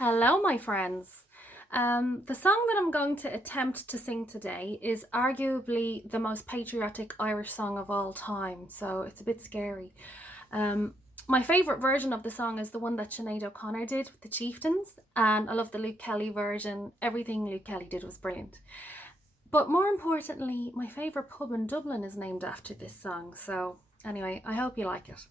Hello, my friends. The song that I'm going to attempt to sing today is arguably the most patriotic Irish song of all time, so it's a bit scary. Um, my favourite version of the song is the one that Sinead O'Connor did with the Chieftains, and I love the Luke Kelly version. Everything Luke Kelly did was brilliant. But more importantly, my favourite pub in Dublin is named after this song, so anyway, I hope you like it.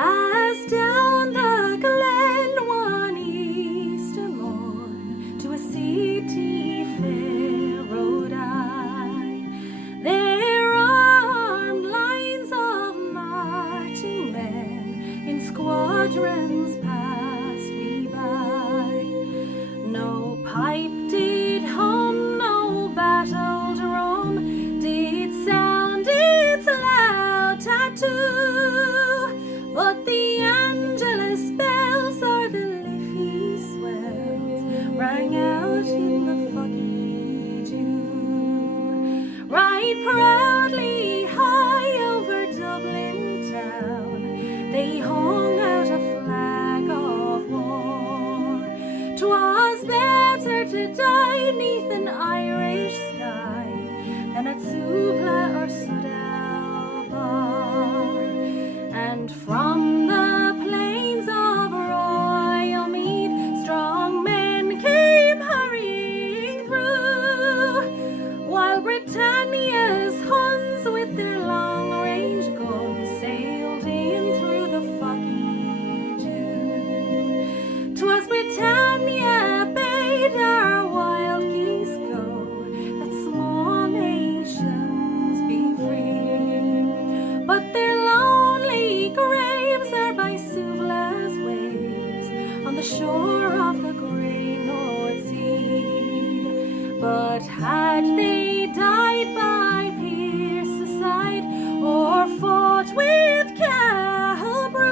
As down the glen one Easter morn to a city fair rode I. There armed lines of marching men in squadrons passed me by. No pipe did hum, no battle drum did sound its loud tattoo. But the Angelus bells or the Liffey swells rang out in the foggy dew. Right proudly high over Dublin town they hung out a flag of war. 'Twas better to die 'neath an Irish sky than at Suvla or Sudalbar. And from the plains of Royal Meath strong men came hurrying through, while Britannia's Huns with their long-range guns sailed in through the foggy dew. 'Twas Britannia bade our wild geese go, that small nations be free. But their graves are by Suvla's waves on the shore of the grey North Sea. But had they died by Pierce's side or fought with Calbrew,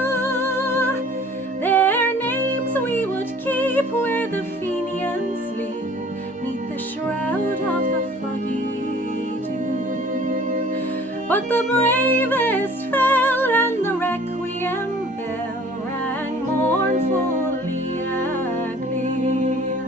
their names we would keep where the Fenians sleep, 'neath the shroud of the foggy dew. But the bravest fell, and the requiem bell rang mournfully and clear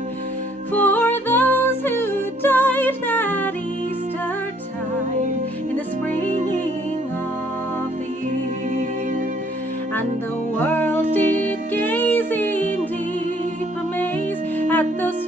for those who died that Easter tide in the springing of the year. And the world did gaze in deep amaze at those